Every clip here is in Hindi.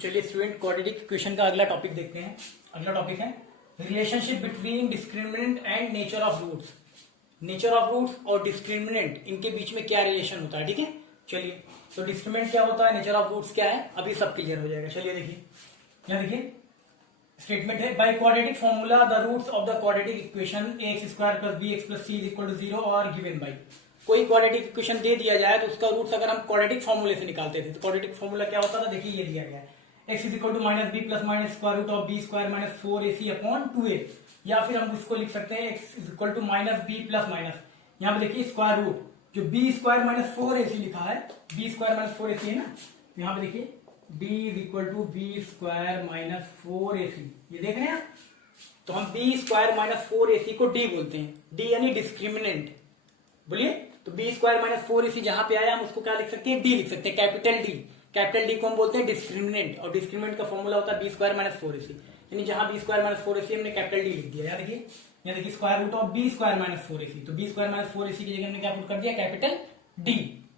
चलिए स्टूडेंट, क्वाड्रेटिक इक्वेशन का अगला टॉपिक देखते हैं। अगला टॉपिक है relationship between discriminant and nature of roots. Nature of roots और डिस्क्रिमिनेंट, इनके बीच में क्या रिलेशन होता है। ठीक है, चलिए तो डिस्क्रिमिनेंट क्या होता है, नेचर ऑफ रूट्स क्या है, अभी सब क्लियर हो जाएगा। चलिए देखिए, क्या देखिए स्टेटमेंट है, by quadratic formula the roots of the quadratic equation ax square plus bx plus c is equal to 0 और गिवन बाय। कोई क्वाड्रेटिक इक्वेशन दे दिया जाए तो उसका रूट्स अगर हम क्वाड्रेटिक फॉर्मूले से निकालते थे तो क्वाड्रेटिक फॉर्मूला क्या होता था, देखिए ये दिया गया है x is equal to minus B plus minus square root of B square minus 4ac upon 2a, या फिर हम इसको लिख सकते हैं x is equal to minus B plus minus, यहाँ पे देखिए स्क्वायर रूट जो बी स्क्वायर माइनस 4ac लिखा है, बी स्क्वायर माइनस 4ac है ना, तो यहाँ पे देखिए d is equal to B square minus 4ac, ये देख रहे हैं आप। तो हम बी स्क्वायर माइनस 4ac को d बोलते हैं, d यानी डिस्क्रिमिनेंट। बोलिए, तो बी स्क्वायर माइनस 4ac जहां पे आया हम उसको क्या लिख सकते हैं, d लिख सकते हैं, कैपिटल डी। कैपिटल डी को हम बोलते हैं डिस्क्रिमिनेंट, और डिस्क्रिमिनेंट का फॉर्मूला होता है बी स्क्वायर माइनस 4ac, यानी जहां बी स्क्वायर माइनस 4ac हमने कैपिटल डी लिख दिया। यहाँ देखिए, यहाँ देखिए square root of B square minus 4ac, तो बी स्क्वायर माइनस 4ac की जगह हमने क्या पुट कर दिया, कैपिटल डी।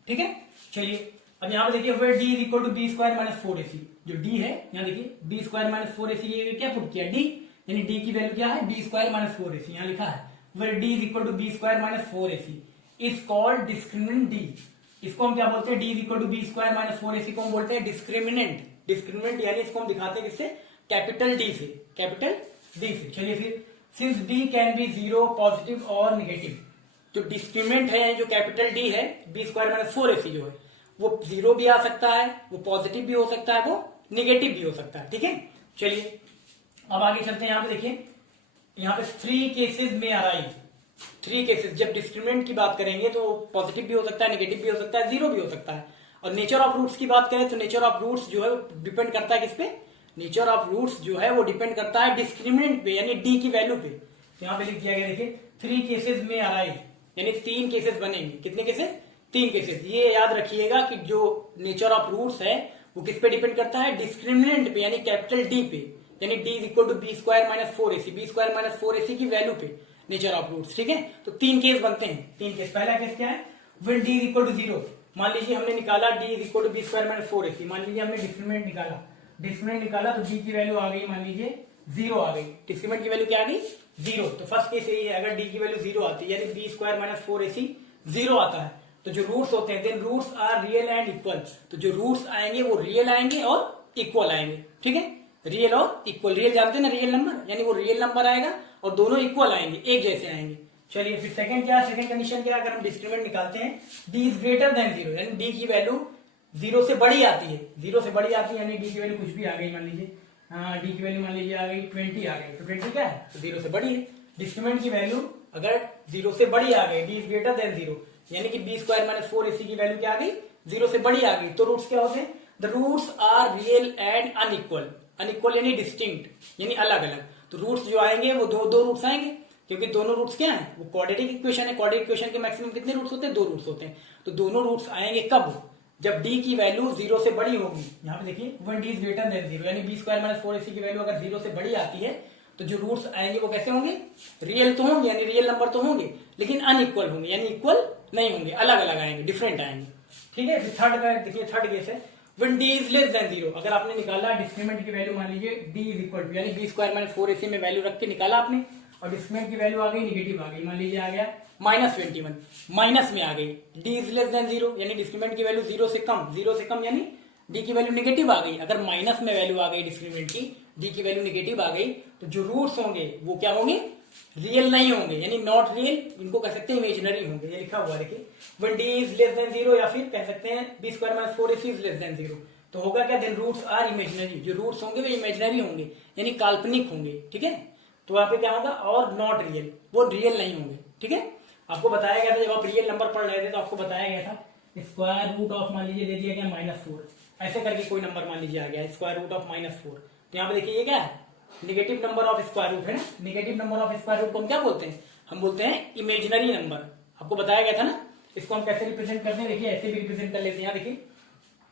ठीक है, चलिए अब यहाँ पे देखिए where D is equal to B square minus 4ac, जो डी है यहाँ देखिए बी स्क्वायर माइनस 4ac की जगह क्या पुट किया, डी, यानी डी की वैल्यू क्या है, बी स्क्वायर माइनस 4ac, यहाँ लिखा है where D is equal to B square minus 4ac is called discriminant D. इसको हम क्या बोलते हैं, D is equal to B square minus 4ac को हम बोलते हैं डिस्क्रिमिनेंट। डिस्क्रिमिनेंट यानी इसको हम दिखाते हैं किससे, कैपिटल डी से, कैपिटल डी से। चलिए फिर, since D can be zero, positive और निगेटिव, जो डिस्क्रिमिनेंट है जो कैपिटल डी है, बी स्क्वायर माइनस 4ac जो है, वो जीरो भी आ सकता है, वो पॉजिटिव भी हो सकता है, वो निगेटिव भी हो सकता है। ठीक है, चलिए अब आगे चलते हैं। यहाँ पे देखिए, यहाँ पे 3 केसेस में अराइज, 3 केसेस, जब डिस्क्रिमिनेंट की बात करेंगे तो पॉजिटिव भी हो सकता है, नेगेटिव भी हो सकता है, जीरो भी हो सकता है। और नेचर ऑफ रूट्स की बात करें तो नेचर ऑफ रूट्स जो है डिपेंड करता है किस पे, नेचर ऑफ रूट्स जो है वो डिपेंड करता है डिस्क्रिमिनेंट पे, यानी डी की वैल्यू पे। तो यहाँ पे लिख दिया गया, देखिए 3 केसेस में अराइज, यानी 3 केसेस बनेंगे। कितने केसेस, 3 केसेस। ये याद रखिएगा कि जो नेचर ऑफ रूट्स है वो किस पे डिपेंड करता है, डिस्क्रिमिनेंट पे, यानी कैपिटल डी पे, यानी D is equal to B square minus 4ac, B square minus 4ac की वैल्यू पे नेचर ऑफ रूट्स। ठीक है, तो 3 केस बनते हैं, 3 केस। पहला केस क्या है, when D is equal to 0, मान लीजिए हमने निकाला D is equal to B square minus 4ac, मान लीजिए हमने डिस्क्रिमिनेंट निकाला, डिस्क्रिमिनेंट निकाला तो डी की वैल्यू आ गई, मान लीजिए 0 आ गई, डिस्क्रिमिनेंट की वैल्यू क्या आ गई, 0। तो फर्स्ट केस यही है, अगर डी की वैल्यू 0 आती है यानी बी स्क्वायर माइनस 4ac 0 आता है, तो जो रूट्स होते हैं, then roots are real and equal, तो जो रूट्स आएंगे वो रियल आएंगे और इक्वल आएंगे। ठीक है, रियल और इक्वल, रियल जानते हैं ना, रियल नंबर, यानी वो रियल नंबर आएगा और दोनों इक्वल आएंगे, एक जैसे आएंगे। चलिए फिर सेकंड क्या है, सेकंड कंडीशन क्या है, अगर हम डिस्क्रिमिनेंट निकालते हैं, डी इज ग्रेटर देन 0, यानी डी की वैल्यू 0 से बड़ी आती है, 0 से बड़ी आती है, यानी डी की वैल्यू कुछ भी आ गई, मान लीजिए डी की वैल्यू मान लीजिए आ गई 20 आ गई, तो 20 क्या है, तो 0 से बड़ी है। डिस्क्रिमिनेंट की वैल्यू अगर 0 से बड़ी आ गई, डी इज ग्रेटर देन 0, यानी कि बी स्क्वायर माइनस 4ac की वैल्यू क्या आ गई, 0 से बड़ी आ गई, तो रूट्स क्या होते हैं, the roots are real and unequal. Unequal यानी डिस्टिंक्ट, यानी अलग अलग। तो रूट्स जो आएंगे वो दो रूट्स आएंगे, क्योंकि दोनों रूट्स क्या है, वो क्वाड्रेटिक इक्वेशन है, क्वाड्रेटिक इक्वेशन के मैक्सिमम कितने रूट्स होते हैं, 2 रूट्स होते हैं। तो दोनों रूट्स आएंगे कब, जब डी की वैल्यू 0 से बड़ी होगी। यहाँ पे देखिए when D is greater than 0, यानी बी स्क्वायर माइनस 4ac की वैल्यू अगर 0 से बड़ी आती है तो जो रूट्स आएंगे वो कैसे होंगे, रियल तो होंगे, यानी रियल नंबर तो होंगे, लेकिन अनइक्वल होंगे, यानी इक्वल नहीं होंगे, अलग अलग आएंगे, डिफरेंट आएंगे। ठीक है, थर्ड का देखिए, थर्ड केस है when D is less than 0, अगर आपने निकाला डिस्क्रिमिनेंट की वैल्यू, मान लीजिए डी इज इक्वल टू, यानी बी स्क्वायर माइनस 4ac में वैल्यू रख के निकाला आपने, और डिस्क्रिमिनेंट की वैल्यू आ गई निगेटिव आ गई, मान लीजिए आ गया -21, माइनस में आ गई, डी इज लेस देन 0, यानी डिस्क्रिमिनेंट की वैल्यू 0 से कम, 0 से कम यानी डी की वैल्यू निगेटिव आ गई। अगर माइनस में वैल्यू आ गई डिस्क्रिमिनेंट की, डी की वैल्यू निगेटिव आ गई, तो जो रूट्स होंगे वो क्या होंगे, रियल नहीं होंगे, यानी नॉट रियल, इनको कह सकते हैं इमेजिनरी होंगे। ये लिखा हुआ देखिए, when D is less than 0, या फिर कह सकते हैं B square minus 4ac is less than 0, तो होगा क्या, देन रूट्स आर इमेजिनरी, जो रूट्स होंगे वो इमेजिनरी होंगे, यानी काल्पनिक होंगे। ठीक है, तो यहाँ पे क्या होगा, और नॉट रियल, वो रियल नहीं होंगे। ठीक है, आपको बताया गया था, जब आप रियल नंबर पढ़ रहे थे तो आपको बताया गया था स्क्वायर रूट ऑफ, मान लीजिए दे दिया गया -4, ऐसे करके कोई नंबर मान लीजिए आ गया स्क्वायर रूट ऑफ -4, तो यहाँ पे देखिए ये क्या है, negative number of square root है ना, negative number of square root को हम क्या बोलते हैं, हम बोलते हैं इमेजिनरी नंबर। आपको बताया गया था ना, इसको हम कैसे रिप्रेजेंट करते हैं, देखिए ऐसे भी रिप्रेजेंट कर लेते हैं। यहाँ देखिए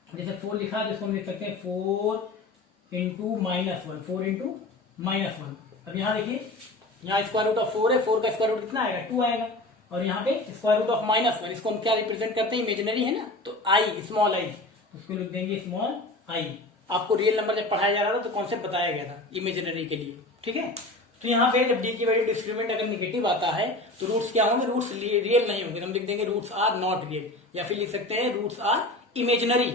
जैसे 4 लिखा है, इसको हम लिख सकते हैं 4 इंटू -1, 4 इंटू -1। अब यहाँ देखिए, यहाँ स्क्वायर रूट ऑफ 4 है, 4 का स्क्वायर रूट कितना आएगा, 2 आएगा, और यहाँ पे स्क्वायर रूट ऑफ -1, इसको हम क्या रिप्रेजेंट करते हैं, इमेजिनरी है ना, तो आई, स्मॉल आई, उसको लिख देंगे स्मॉल आई। आपको रियल नंबर जब पढ़ाया जा रहा था तो कॉन्सेप्ट बताया गया था इमेजिनरी के लिए, ठीक है। तो यहाँ पे जब डी की वैल्यू डिस्क्रिमिनेंट अगर निगेटिव आता है तो रूट्स क्या होंगे, रूट्स रियल नहीं होंगे, हम लिख देंगे रूट्स आर नॉट रियल, या फिर लिख सकते हैं रूट्स आर इमेजिनरी,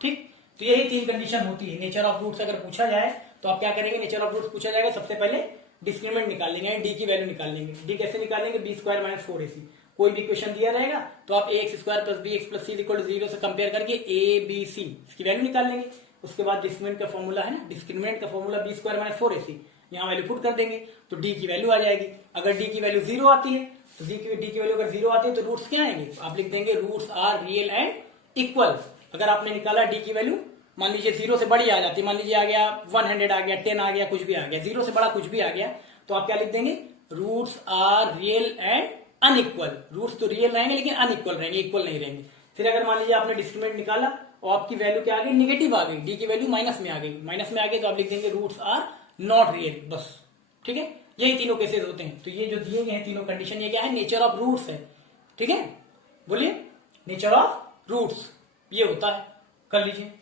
ठीक। तो यही 3 कंडीशन होती है। नेचर ऑफ रूट्स अगर पूछा जाए तो आप क्या करेंगे, नेचर ऑफ रूट्स पूछा जाएगा सबसे पहले डिस्क्रिमिनेंट निकाल लेंगे, डी की वैल्यू निकाल लेंगे। डी कैसे निकालेंगे, बी स्क्वायर माइनस 4ac। कोई भी क्वेश्चन दिया रहेगा तो आप ax square plus B x plus C equal to 0 से कंपेयर करके ए बी सी इसकी वैल्यू निकाल लेंगे। उसके बाद डिस्क्रिमिनेंट का फॉर्मूला है ना, डिस्क्रिमिनेंट का formula B square minus 4ac, यहाँ वैल्यू पुट कर देंगे तो डी की वैल्यू आ जाएगी। अगर डी की वैल्यू 0 आती है तो डी की वैल्यू अगर 0 आती है तो रूट्स क्या आएंगे, आप लिख देंगे roots are real and equal. अगर आपने निकाला डी की वैल्यू, मान लीजिए 0 से बड़ी आ जाती है, मान लीजिए आ गया 100 आ गया, 10 आ गया, कुछ भी आ गया, 0 से बड़ा कुछ भी आ गया, तो आप क्या लिख देंगे, roots are real and unequal. Roots तो रियल रहेंगे लेकिन अनइक्वल रहेंगे, इक्वल नहीं रहेंगे। फिर अगर मान लीजिए आपने डिस्क्रिमिनेंट निकाला और आपकी वैल्यू क्या आ गई, निगेटिव आ गई, डी की वैल्यू माइनस में आ गई, माइनस में आ गई तो आप लिख देंगे रूट्स आर नॉट रियल, बस, ठीक है। यही तीनों केसेस होते हैं। तो ये जो दिए गए हैं तीनों कंडीशन, ये क्या है, नेचर ऑफ रूट्स है, ठीक है। बोलिए, नेचर ऑफ रूट्स ये होता है, कर लीजिए।